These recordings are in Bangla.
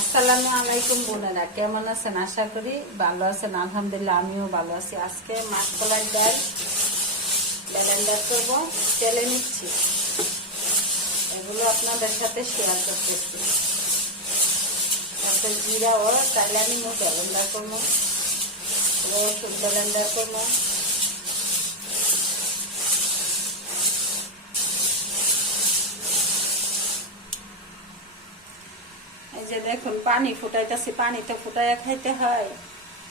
আসসালামু আলাইকুম বোনেরা, কেমন আছেন? আশা করি ভালো আছেন। আলহামদুলিল্লাহ আমিও ভালো আছি। আজকে মাসকলার ডাল ব্লেন্ডার করব, তেলে নিচ্ছি। এগুলো আপনাদের সাথে শেয়ার করতেছি। তারপর জিরা ও চাইলে আমি ব্লেন্ডার করবো, রসুন ব্লেন্ডার করবো। এই যে দেখুন পানি ফুটাইতেছি, পানিতে ফুটাইয়া খাইতে হয়।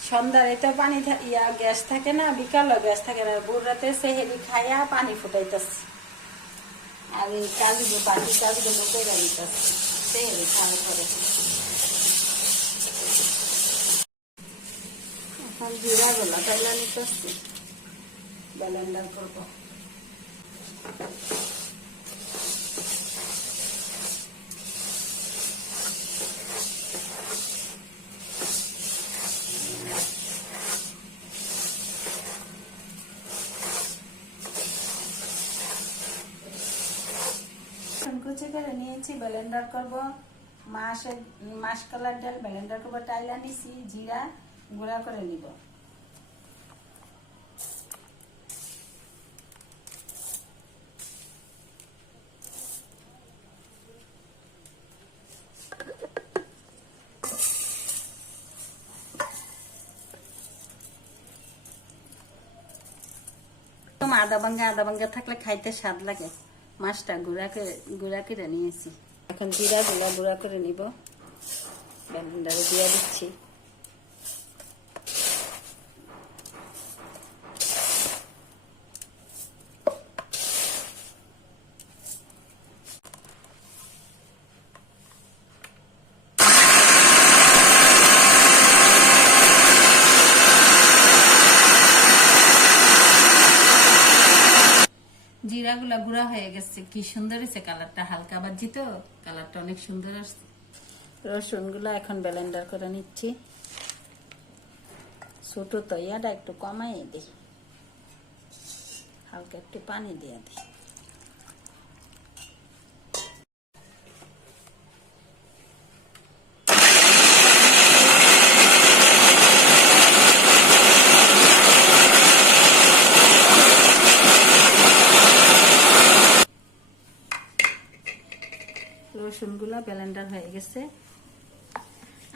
সন্ধ্যার এটা পানি গ্যাস থাকে না, বিকালও গ্যাস থাকে না। ভোর রাতে সেহেরি খাইয়া পানি ফুটাইতেছি। আর এই কাজগুলো বাকি কাজগুলো করে নিতেছি সেহেরি খাওয়ার পরে। এখন জিরা গুলা তাইলা নিতেছি, ব্লেন্ডার করবো। কুচি করে নিয়েছি, ব্লেন্ডার করবো। মাসকলার ডাল ব্লেন্ডার করবো, টাইলা নিছি, জিরা গুঁড়া করে নিব। আদা ভাঙ্গা থাকলে খাইতে স্বাদ লাগে। মাছটা গুঁড়া করে নিয়েছি। এখন জিরা গুঁড়া করে নিব, ব্লেন্ডারে দিয়ে দিচ্ছি। জিরাগুলা গুঁড়া হয়ে গেছে, কি সুন্দর হয়েছে কালারটা। হালকা বাজি তো কালারটা অনেক সুন্দর আসছে। রসুন গুলা এখন ব্লেন্ডার করে নিচ্ছি। ছোট তো ইয়াটা একটু কমাই দিই, হালকা একটু পানি দিয়ে দিই। রসুনগুলা ব্লেন্ডার হয়ে গেছে।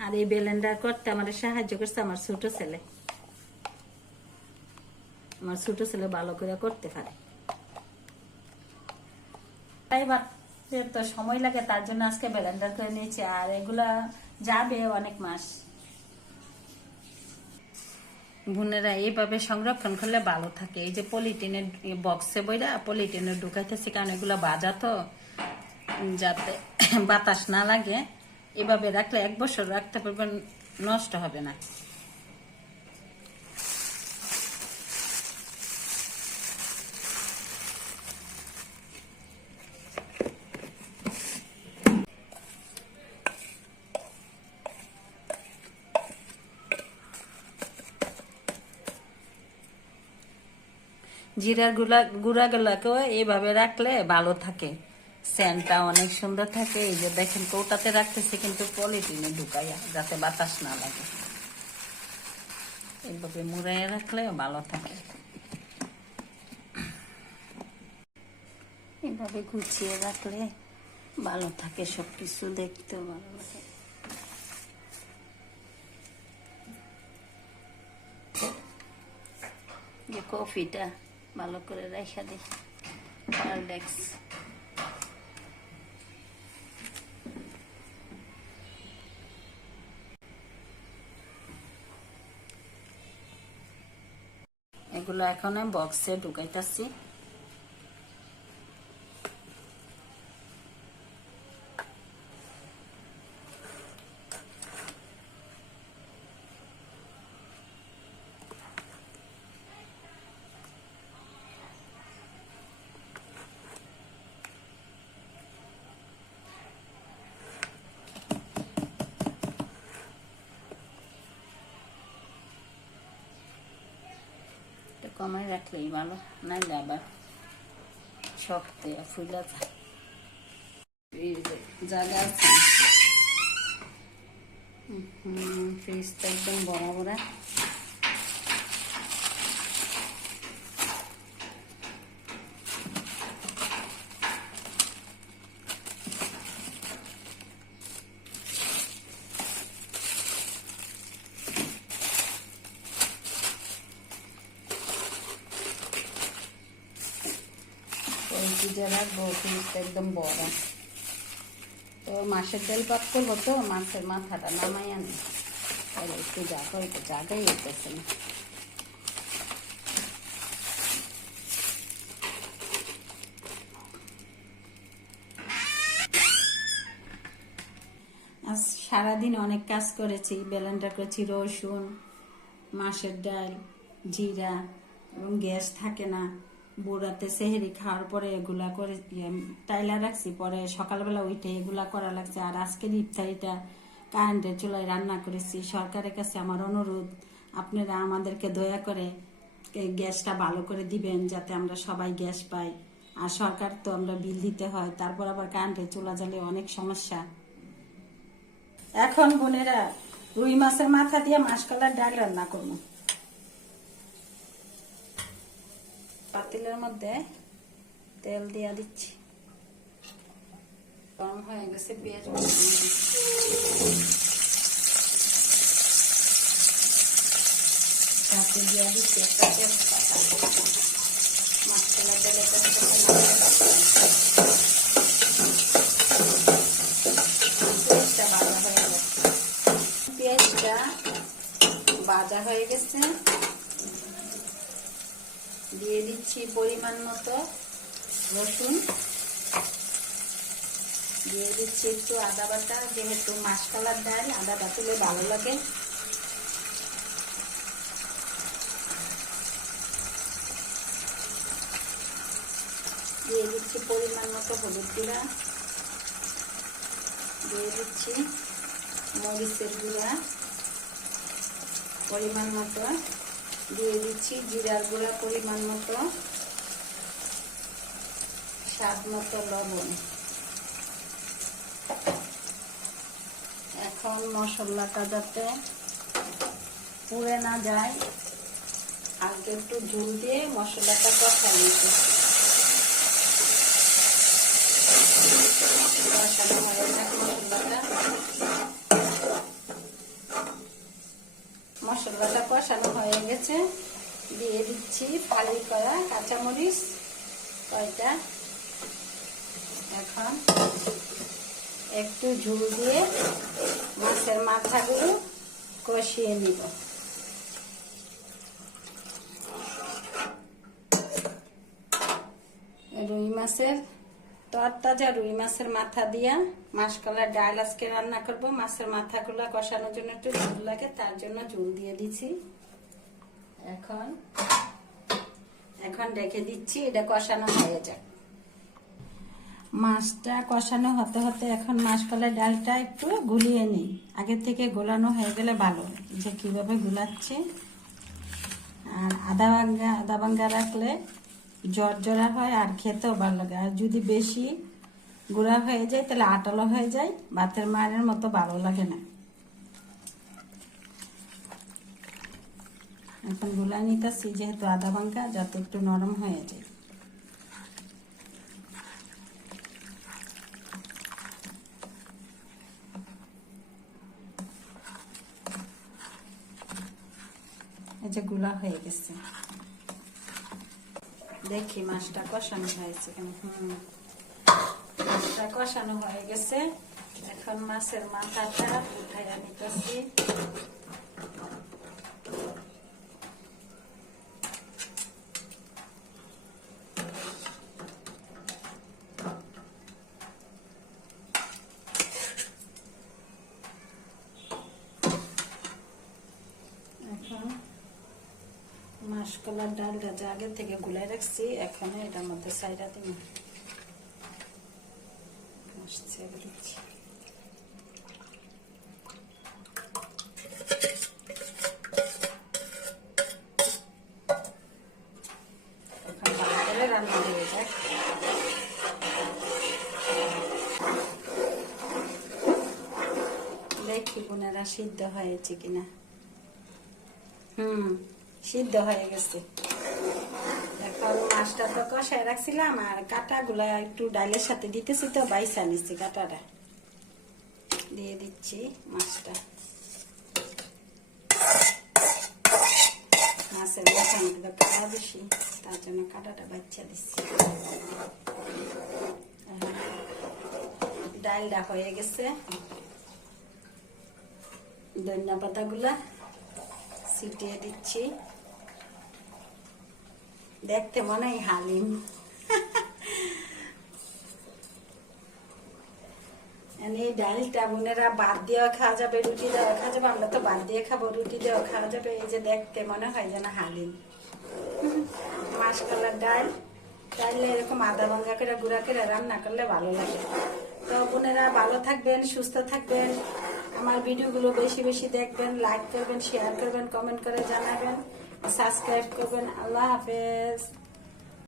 আর এই ব্লেন্ডার করতে আমার সাহায্য করছে আমার ছোট ছেলে। আমার ছোট ছেলে ভালো করে করতে পারে। তাই তো সময় লাগে, তার জন্য আজকে ব্লেন্ডার করে নিয়েছি। আর এগুলা যাবে অনেক মাস। বোনেরা এইভাবে সংরক্ষণ করলে ভালো থাকে। এই যে পলিথিনের বক্সে বইরা পলিথিনে ঢুকাইতেছি, কারণ এগুলা বাজা তো, যাতে বাতাস না লাগে। এভাবে রাখলে 1 বছর রাখতে পারবেন, নষ্ট হবে না। জিরার গুঁড়াগুলাকেও এইভাবে রাখলে ভালো থাকে, সেন্টটা অনেক সুন্দর থাকে। এই যে দেখেন কৌটাতে রাখতেছি, কিন্তু পলিথিনে ঢুকাইয়া যাতে বাতাস না লাগে। এইভাবে মুড়াইয়া রাখলে ভালো থাকে। এইভাবে গুছিয়ে রাখলে ভালো থাকে, সবকিছু দেখতেও ভালো লাগে। যে কফিটা ভালো করে রেখে দিই, হরলিক্স। এগুলো এখন বক্সে ঢুকাইতেছি। কমাই রাখলেই ভালো, নাইলে আবার শক্ত ফুলা যায়। জায়গা আছে, ফ্রিজটা একদম বড় বড়। ফ্রিজে রাখবো, ফ্রিজটা একদম বড়। তো মাছের তেল পাক করবো, তো মাছের মাথাটা নামাই আনি, তাহলে একটু জায়গাই হইতেছে না। আজ সারাদিন অনেক কাজ করেছি, ব্লেন্ডার করেছি রসুন, মাছের ডাল, জিরা, এবং গ্যাস থাকে না। বুড়াতে সেহেরি খাওয়ার পরে এগুলা করে টাইলা রাখছি, পরে সকালবেলা উঠে এগুলা করা লাগছে। আর আজকের ইফতারিটা কারেন্টের চুলায় রান্না করেছি। সরকারের কাছে আমার অনুরোধ, আপনারা আমাদেরকে দয়া করে গ্যাসটা ভালো করে দিবেন, যাতে আমরা সবাই গ্যাস পাই। আর সরকার তো আমরা বিল দিতে হয়, তারপর আবার কারেন্টের চুলা জ্বালে অনেক সমস্যা। এখন বোনেরা রুই মাছের মাথা দিয়ে মাসকলার ডাল রান্না করবো। পাতিলের মধ্যে তেল দিয়া দিচ্ছি, গরম হয়ে গেছে। পেঁয়াজ সাথে দিয়া দিচ্ছি একটা তেজপাতা। মাসকলা ডালে পেঁয়াজটা ভাজা হয়ে গেছে। পেঁয়াজটা ভাজা হয়ে গেছে, দিয়ে দিচ্ছি পরিমাণ মতো রসুন, দিয়ে দিচ্ছি একটু আদা বাটা, যেহেতু মাসকলার ডাল আদা বাটলে ভালো লাগে। দিয়ে দিচ্ছি পরিমাণ মতো হলুদ গুঁড়া, দিয়ে দিচ্ছি মরিচের গুঁড়া পরিমাণ মতো, দিয়ে দিচ্ছি জিরার গুঁড়া পরিমাণ মতো, স্বাদ মতো লবণ। এখন মশলাটা যাতে পুড়ে না যায়, আগে একটু ঝোল দিয়ে মশলাটা কষা নিতে। কষানো হয়ে যাক মশলাটা কষানো হয়ে গেছে। দিয়ে দিচ্ছি ফালি করা কাঁচামরিচ কয়টা। এখন একটু ঝোল দিয়ে মাছের মাথাগুলো কষিয়ে নিব। রুই মাছের তরতাজা রুই মাছের মাথা দিয়া মাসকলার ডাল আজকে রান্না করব। মাছের মাথাগুলো কষানোর জন্য একটু ঝোল লাগে, তার জন্য ঝোল দিয়ে দিছি। এখন রেখে দিচ্ছি, এটা কষানো হয়ে যাক। মাছটা কষানো হতে হতে এখন মাসকলার ডালটা একটু গুলিয়ে নিই। আগে থেকে গোলানো হয়ে গেলে ভালো, যে কিভাবে গুলাচ্ছে। আর আদা ভাঙ্গা রাখলে জর্জরা হয় আর খেতেও ভালো লাগে। আর যদি বেশি গুঁড়া হয়ে যায় তাহলে আটালো হয়ে যায়, ভাতের মারের মতো ভালো লাগে না। এখন গুলা নিতেছি, যেহেতু আদা ভাঙ্গা, যাতে একটু নরম হয়ে যায়। এই যে গুলা হয়ে গেছে, দেখি মাছটা কষানো হয়েছে কেন। মাছটা কষানো হয়ে গেছে। এখন মাছের মাথাটা উঠাইয়া নিতেছি। এখন মাসকলার ডালটা যা আগে থেকে গুলাই রাখছি, এখন এটার মধ্যে সাইডা দিব। দিচ্ছি এখন ভালো করে রান্না হয়ে যাক। দেখি বোনেরা সিদ্ধ হয়েছে কিনা। সিদ্ধ হয়ে গেছে। এখন মাছটা তো কষায় রাখছিলাম, আর কাঁটাগুলা একটু ডালের সাথে দিতেছি, তো বাইসা নিচ্ছি, কাঁটাটা দিয়ে দিচ্ছি মাছটা। মাছের মাথার মধ্যে তো কাটা বেশি, তার জন্য কাঁটাটা বাচ্চা দিচ্ছি। ডালটা হয়ে গেছে, ধনিয়া পাতাগুলা ছিটিয়ে দিচ্ছি। দেখতে মনে হয় হালিম। এই ডালটা বোনেরা ভাত দিয়েও খাওয়া যাবে, রুটি দেওয়া খাওয়া যাবে। আমরা তো ভাত দিয়ে খাবো, রুটি দিয়েও খাওয়া যাবে। এই যে দেখতে মনে হয় যেন হালিম। মাসকলার ডাল, ডালে এরকম আদা ভাঙ্গা করে গুঁড়া করে রান্না করলে ভালো লাগে। তো বোনেরা ভালো থাকবেন, সুস্থ থাকবেন। আমার ভিডিওগুলো বেশি বেশি দেখবেন, লাইক করবেন, শেয়ার করবেন, কমেন্ট করে জানাবেন, সাবস্ক্রাইব করবেন। আল্লাহ হাফেজ।